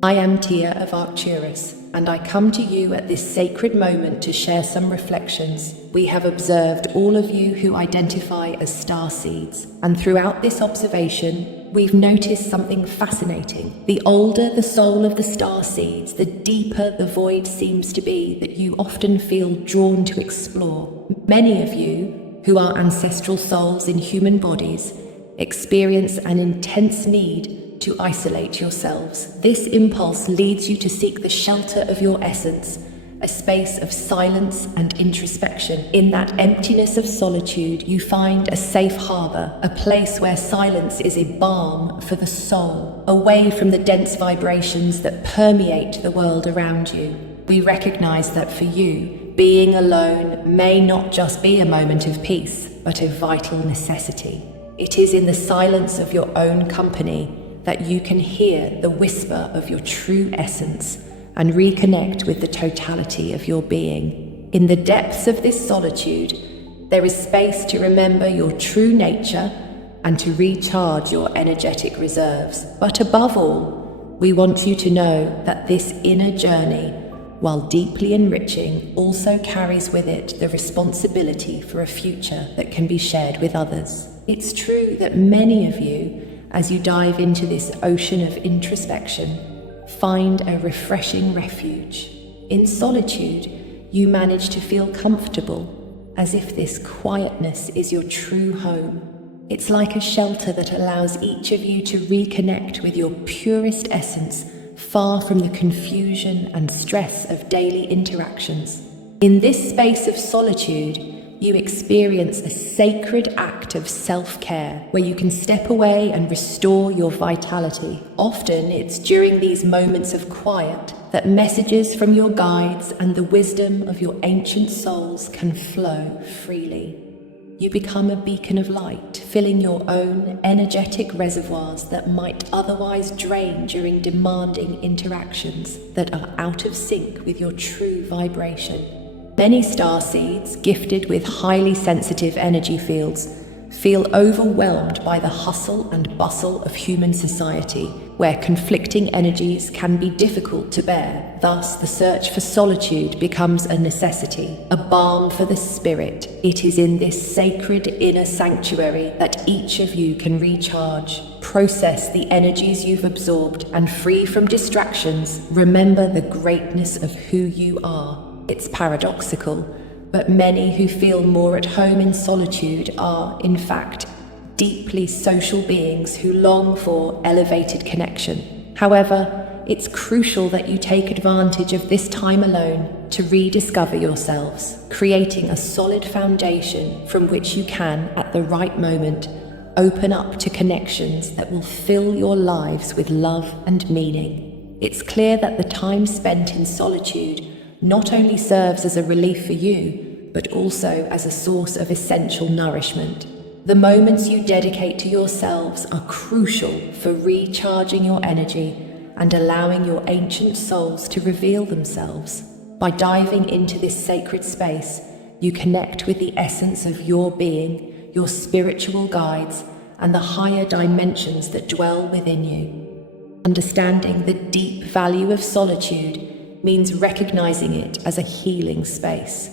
I am Tia of Arcturus, and I come to you at this sacred moment to share some reflections. We have observed all of you who identify as starseeds, and throughout this observation, we've noticed something fascinating. The older the soul of the starseeds, the deeper the void seems to be that you often feel drawn to explore. Many of you, who are ancestral souls in human bodies, experience an intense need to isolate yourselves. This impulse leads you to seek the shelter of your essence, a space of silence and introspection. In that emptiness of solitude, you find a safe harbor, a place where silence is a balm for the soul, away from the dense vibrations that permeate the world around you. We recognize that for you, being alone may not just be a moment of peace, but a vital necessity. It is in the silence of your own company that you can hear the whisper of your true essence and reconnect with the totality of your being. In the depths of this solitude, there is space to remember your true nature and to recharge your energetic reserves. But above all, we want you to know that this inner journey, while deeply enriching, also carries with it the responsibility for a future that can be shared with others. It's true that many of you, as you dive into this ocean of introspection, find a refreshing refuge. In solitude, you manage to feel comfortable, as if this quietness is your true home. It's like a shelter that allows each of you to reconnect with your purest essence, far from the confusion and stress of daily interactions. In this space of solitude, you experience a sacred act of self-care where you can step away and restore your vitality. Often it's during these moments of quiet that messages from your guides and the wisdom of your ancient souls can flow freely. You become a beacon of light, filling your own energetic reservoirs that might otherwise drain during demanding interactions that are out of sync with your true vibration. Many starseeds, gifted with highly sensitive energy fields, feel overwhelmed by the hustle and bustle of human society, where conflicting energies can be difficult to bear. Thus, the search for solitude becomes a necessity, a balm for the spirit. It is in this sacred inner sanctuary that each of you can recharge, process the energies you've absorbed, and free from distractions, remember the greatness of who you are. It's paradoxical, but many who feel more at home in solitude are, in fact, deeply social beings who long for elevated connection. However, it's crucial that you take advantage of this time alone to rediscover yourselves, creating a solid foundation from which you can, at the right moment, open up to connections that will fill your lives with love and meaning. It's clear that the time spent in solitude not only serves as a relief for you, but also as a source of essential nourishment. The moments you dedicate to yourselves are crucial for recharging your energy and allowing your ancient souls to reveal themselves. By diving into this sacred space, you connect with the essence of your being, your spiritual guides, and the higher dimensions that dwell within you. Understanding the deep value of solitude means recognizing it as a healing space.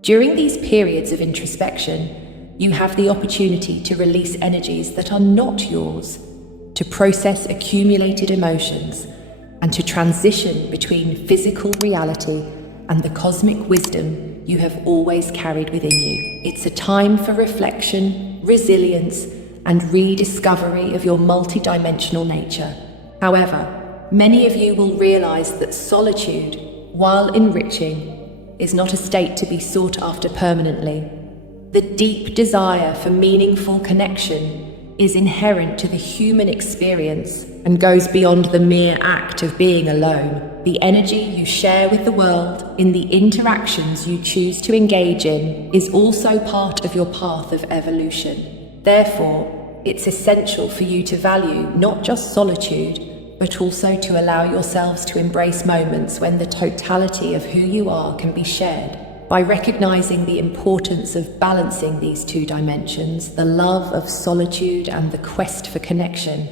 During these periods of introspection, you have the opportunity to release energies that are not yours, to process accumulated emotions, and to transition between physical reality and the cosmic wisdom you have always carried within you. It's a time for reflection, resilience, and rediscovery of your multidimensional nature. However, many of you will realize that solitude, while enriching, is not a state to be sought after permanently. The deep desire for meaningful connection is inherent to the human experience and goes beyond the mere act of being alone. The energy you share with the world, in the interactions you choose to engage in, is also part of your path of evolution. Therefore, it's essential for you to value not just solitude, but also to allow yourselves to embrace moments when the totality of who you are can be shared. By recognizing the importance of balancing these two dimensions, the love of solitude and the quest for connection,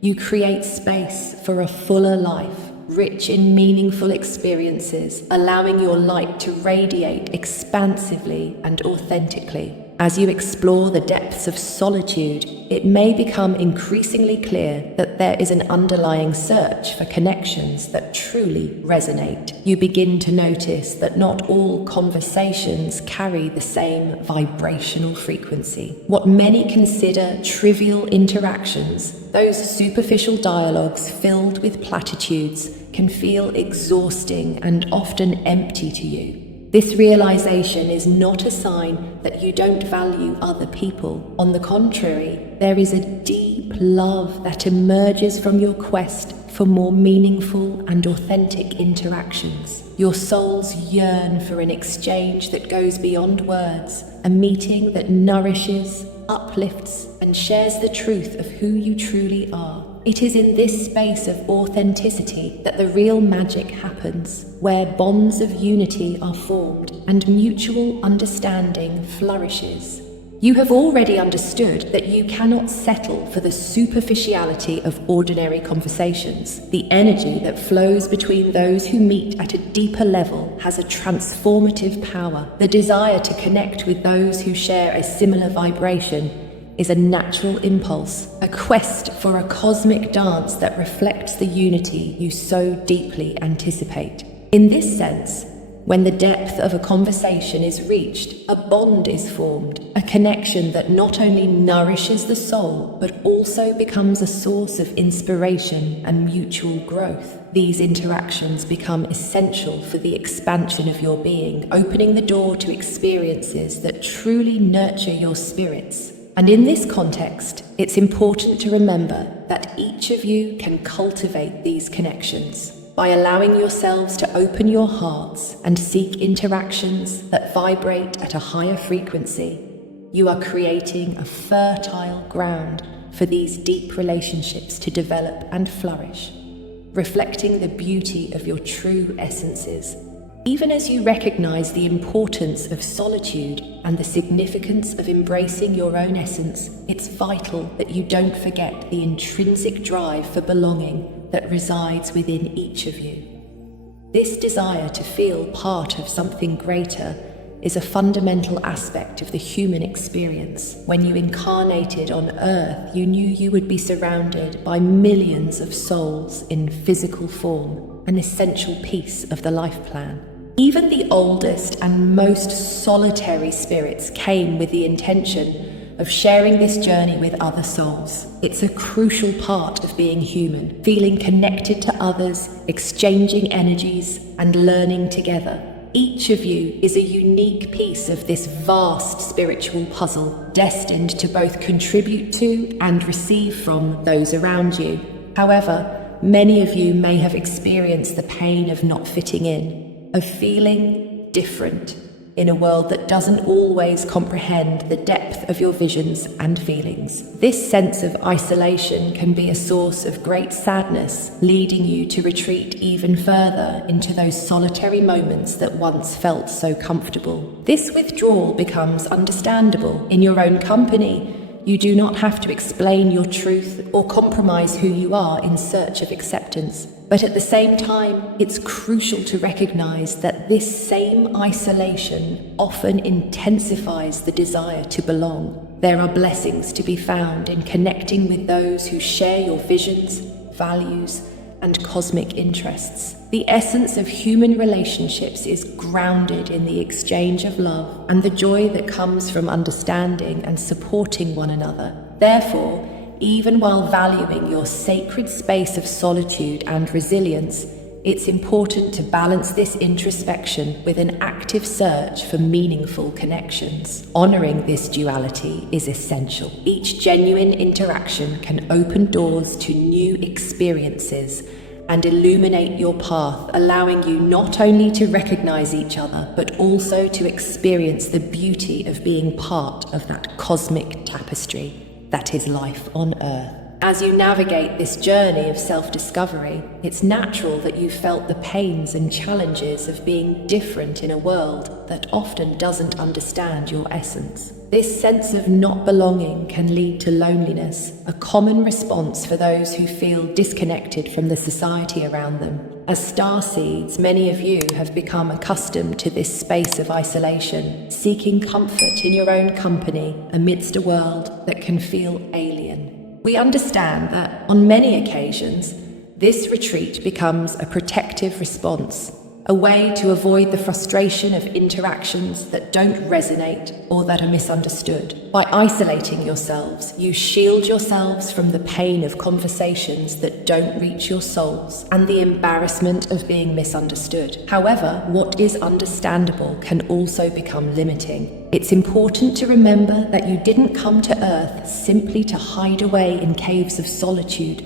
You create space for a fuller life, rich in meaningful experiences, allowing your light to radiate expansively and authentically. As you explore the depths of solitude, it may become increasingly clear that there is an underlying search for connections that truly resonate. You begin to notice that not all conversations carry the same vibrational frequency. What many consider trivial interactions, those superficial dialogues filled with platitudes, can feel exhausting and often empty to you. This realization is not a sign that you don't value other people. On the contrary, there is a deep love that emerges from your quest for more meaningful and authentic interactions. Your souls yearn for an exchange that goes beyond words, a meeting that nourishes, uplifts, and shares the truth of who you truly are. It is in this space of authenticity that the real magic happens, where bonds of unity are formed and mutual understanding flourishes. You have already understood that you cannot settle for the superficiality of ordinary conversations. The energy that flows between those who meet at a deeper level has a transformative power. The desire to connect with those who share a similar vibration is a natural impulse, a quest for a cosmic dance that reflects the unity you so deeply anticipate. In this sense, when the depth of a conversation is reached, a bond is formed, a connection that not only nourishes the soul, but also becomes a source of inspiration and mutual growth. These interactions become essential for the expansion of your being, opening the door to experiences that truly nurture your spirits. And in this context, it's important to remember that each of you can cultivate these connections. By allowing yourselves to open your hearts and seek interactions that vibrate at a higher frequency, you are creating a fertile ground for these deep relationships to develop and flourish, reflecting the beauty of your true essences. Even as you recognize the importance of solitude and the significance of embracing your own essence, it's vital that you don't forget the intrinsic drive for belonging that resides within each of you. This desire to feel part of something greater is a fundamental aspect of the human experience. When you incarnated on Earth, you knew you would be surrounded by millions of souls in physical form, an essential piece of the life plan. Even the oldest and most solitary spirits came with the intention of sharing this journey with other souls. It's a crucial part of being human, feeling connected to others, exchanging energies, and learning together. Each of you is a unique piece of this vast spiritual puzzle, destined to both contribute to and receive from those around you. However, many of you may have experienced the pain of not fitting in, of feeling different in a world that doesn't always comprehend the depth of your visions and feelings. This sense of isolation can be a source of great sadness, leading you to retreat even further into those solitary moments that once felt so comfortable. This withdrawal becomes understandable. In your own company, you do not have to explain your truth or compromise who you are in search of acceptance. But at the same time, it's crucial to recognize that this same isolation often intensifies the desire to belong. There are blessings to be found in connecting with those who share your visions, values, and cosmic interests. The essence of human relationships is grounded in the exchange of love and the joy that comes from understanding and supporting one another. Therefore, even while valuing your sacred space of solitude and resilience, it's important to balance this introspection with an active search for meaningful connections. Honoring this duality is essential. Each genuine interaction can open doors to new experiences and illuminate your path, allowing you not only to recognize each other, but also to experience the beauty of being part of that cosmic tapestry that is life on Earth. As you navigate this journey of self-discovery, it's natural that you felt the pains and challenges of being different in a world that often doesn't understand your essence. This sense of not belonging can lead to loneliness, a common response for those who feel disconnected from the society around them. As starseeds, many of you have become accustomed to this space of isolation, seeking comfort in your own company amidst a world that can feel alien. We understand that on many occasions, this retreat becomes a protective response, a way to avoid the frustration of interactions that don't resonate or that are misunderstood. By isolating yourselves, you shield yourselves from the pain of conversations that don't reach your souls and the embarrassment of being misunderstood. However, what is understandable can also become limiting. It's important to remember that you didn't come to Earth simply to hide away in caves of solitude,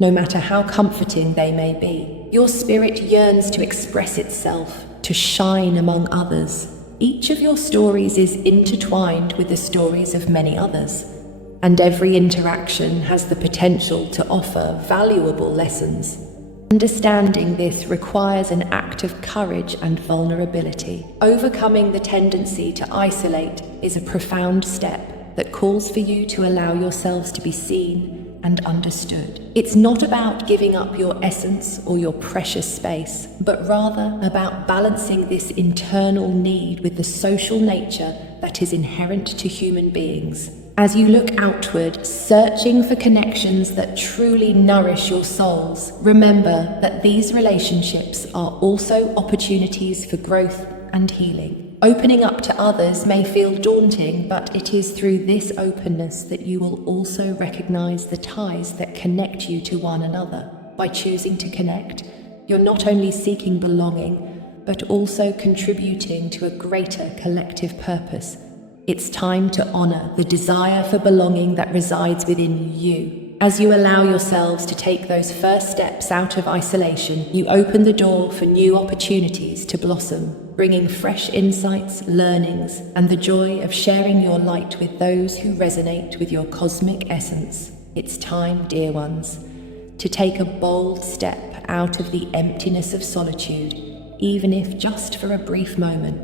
no matter how comforting they may be. Your spirit yearns to express itself, to shine among others. Each of your stories is intertwined with the stories of many others, and every interaction has the potential to offer valuable lessons. Understanding this requires an act of courage and vulnerability. Overcoming the tendency to isolate is a profound step that calls for you to allow yourselves to be seen and understood. It's not about giving up your essence or your precious space, but rather about balancing this internal need with the social nature that is inherent to human beings. As you look outward, searching for connections that truly nourish your souls, remember that these relationships are also opportunities for growth and healing. Opening up to others may feel daunting, but it is through this openness that you will also recognize the ties that connect you to one another. By choosing to connect, you're not only seeking belonging, but also contributing to a greater collective purpose. It's time to honor the desire for belonging that resides within you. As you allow yourselves to take those first steps out of isolation, you open the door for new opportunities to blossom, bringing fresh insights, learnings, and the joy of sharing your light with those who resonate with your cosmic essence. It's time, dear ones, to take a bold step out of the emptiness of solitude, even if just for a brief moment,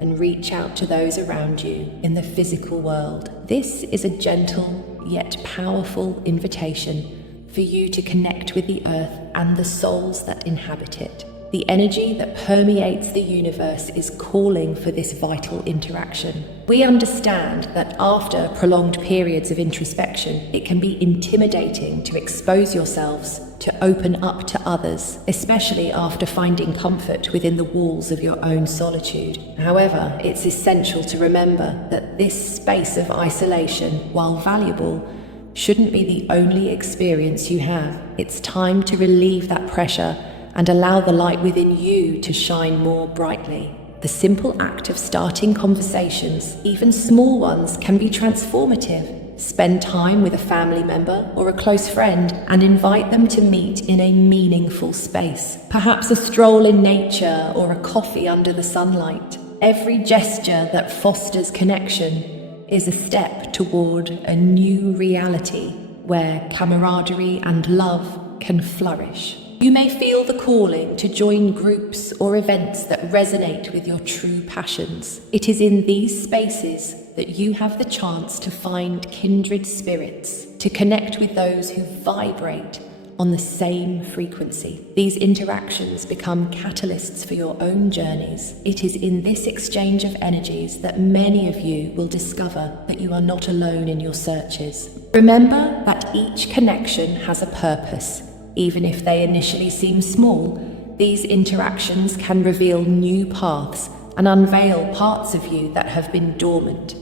and reach out to those around you in the physical world. This is a gentle yet powerful invitation for you to connect with the earth and the souls that inhabit it. The energy that permeates the universe is calling for this vital interaction. We understand that after prolonged periods of introspection, it can be intimidating to expose yourselves, to open up to others, especially after finding comfort within the walls of your own solitude. However, it's essential to remember that this space of isolation, while valuable, shouldn't be the only experience you have. It's time to relieve that pressure and allow the light within you to shine more brightly. The simple act of starting conversations, even small ones, can be transformative. Spend time with a family member or a close friend and invite them to meet in a meaningful space. Perhaps a stroll in nature or a coffee under the sunlight. Every gesture that fosters connection is a step toward a new reality where camaraderie and love can flourish. You may feel the calling to join groups or events that resonate with your true passions. It is in these spaces that you have the chance to find kindred spirits, to connect with those who vibrate on the same frequency. These interactions become catalysts for your own journeys. It is in this exchange of energies that many of you will discover that you are not alone in your searches. Remember that each connection has a purpose. Even if they initially seem small, these interactions can reveal new paths and unveil parts of you that have been dormant.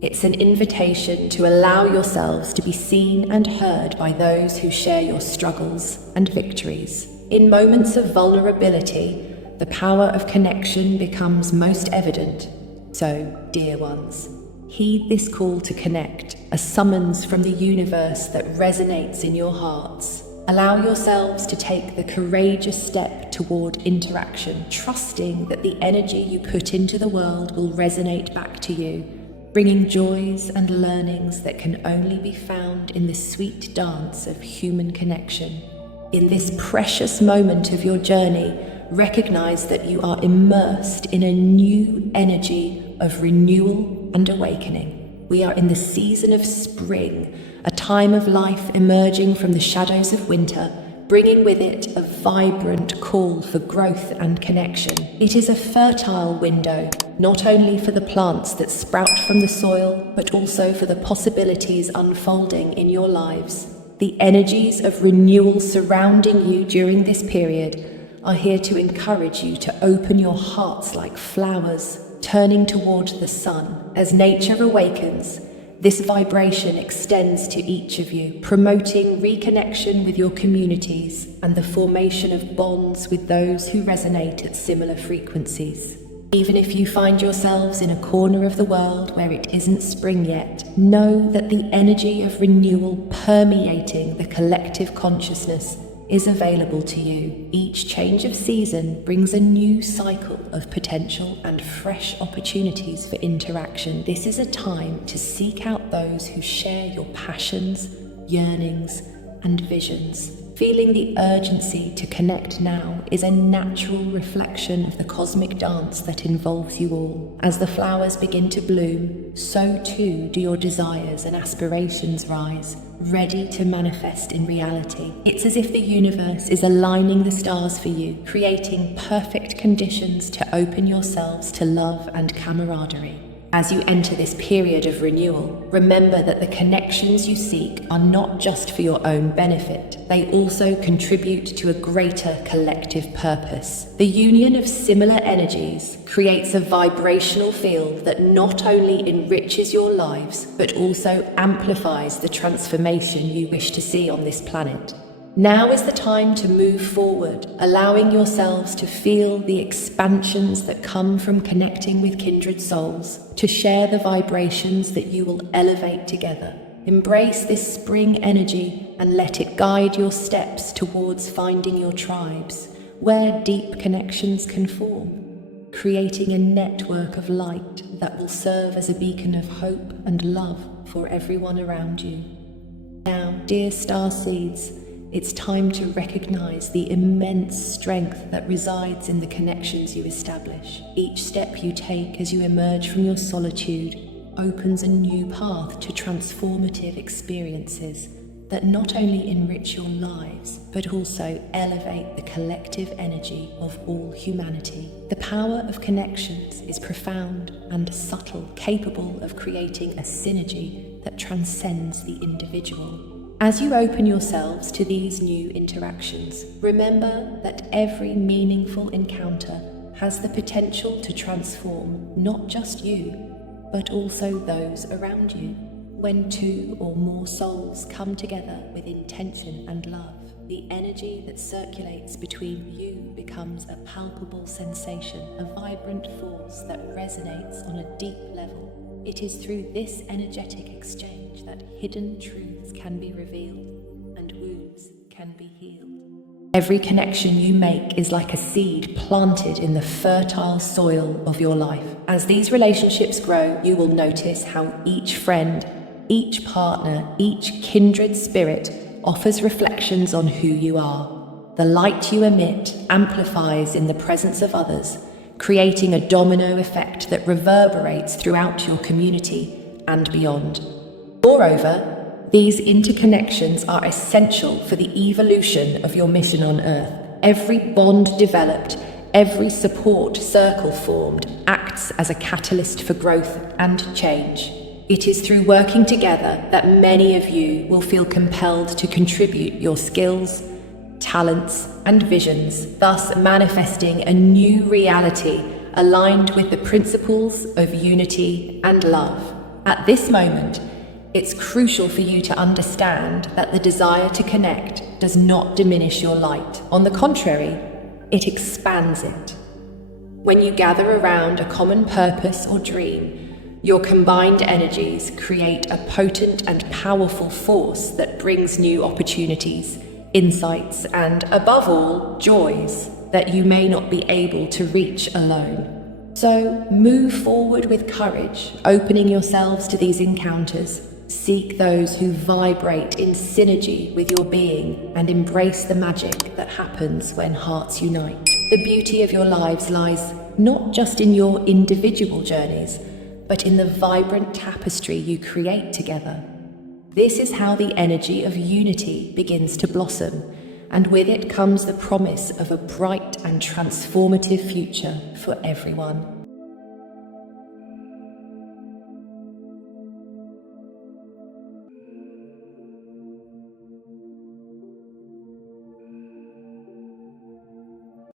It's an invitation to allow yourselves to be seen and heard by those who share your struggles and victories. In moments of vulnerability, the power of connection becomes most evident. So, dear ones, heed this call to connect, a summons from the universe that resonates in your hearts. Allow yourselves to take the courageous step toward interaction, trusting that the energy you put into the world will resonate back to you, bringing joys and learnings that can only be found in the sweet dance of human connection. In this precious moment of your journey, recognize that you are immersed in a new energy of renewal and awakening. We are in the season of spring, a time of life emerging from the shadows of winter, bringing with it a vibrant call for growth and connection. It is a fertile window, not only for the plants that sprout from the soil, but also for the possibilities unfolding in your lives. The energies of renewal surrounding you during this period are here to encourage you to open your hearts like flowers, turning toward the sun. As nature awakens, this vibration extends to each of you, promoting reconnection with your communities and the formation of bonds with those who resonate at similar frequencies. Even if you find yourselves in a corner of the world where it isn't spring yet, know that the energy of renewal permeating the collective consciousness is available to you. Each change of season brings a new cycle of potential and fresh opportunities for interaction. This is a time to seek out those who share your passions, yearnings, and visions. Feeling the urgency to connect now is a natural reflection of the cosmic dance that involves you all. As the flowers begin to bloom, so too do your desires and aspirations rise, ready to manifest in reality. It's as if the universe is aligning the stars for you, creating perfect conditions to open yourselves to love and camaraderie. As you enter this period of renewal, remember that the connections you seek are not just for your own benefit. They also contribute to a greater collective purpose. The union of similar energies creates a vibrational field that not only enriches your lives, but also amplifies the transformation you wish to see on this planet. Now is the time to move forward, allowing yourselves to feel the expansions that come from connecting with kindred souls, to share the vibrations that you will elevate together. Embrace this spring energy and let it guide your steps towards finding your tribes, where deep connections can form, creating a network of light that will serve as a beacon of hope and love for everyone around you. Now, dear starseeds, it's time to recognize the immense strength that resides in the connections you establish. Each step you take as you emerge from your solitude opens a new path to transformative experiences that not only enrich your lives, but also elevate the collective energy of all humanity. The power of connections is profound and subtle, capable of creating a synergy that transcends the individual. As you open yourselves to these new interactions, remember that every meaningful encounter has the potential to transform not just you, but also those around you. When two or more souls come together with intention and love, the energy that circulates between you becomes a palpable sensation, a vibrant force that resonates on a deep level. It is through this energetic exchange that hidden truths can be revealed and wounds can be healed. Every connection you make is like a seed planted in the fertile soil of your life. As these relationships grow, you will notice how each friend, each partner, each kindred spirit offers reflections on who you are. The light you emit amplifies in the presence of others, creating a domino effect that reverberates throughout your community and beyond. Moreover, these interconnections are essential for the evolution of your mission on Earth. Every bond developed, every support circle formed, acts as a catalyst for growth and change. It is through working together that many of you will feel compelled to contribute your skills, talents, and visions, thus manifesting a new reality aligned with the principles of unity and love. At this moment, it's crucial for you to understand that the desire to connect does not diminish your light. On the contrary, it expands it. When you gather around a common purpose or dream, your combined energies create a potent and powerful force that brings new opportunities, insights, and, above all, joys that you may not be able to reach alone. So, move forward with courage, opening yourselves to these encounters. Seek those who vibrate in synergy with your being and embrace the magic that happens when hearts unite. The beauty of your lives lies not just in your individual journeys, but in the vibrant tapestry you create together. This is how the energy of unity begins to blossom, and with it comes the promise of a bright and transformative future for everyone.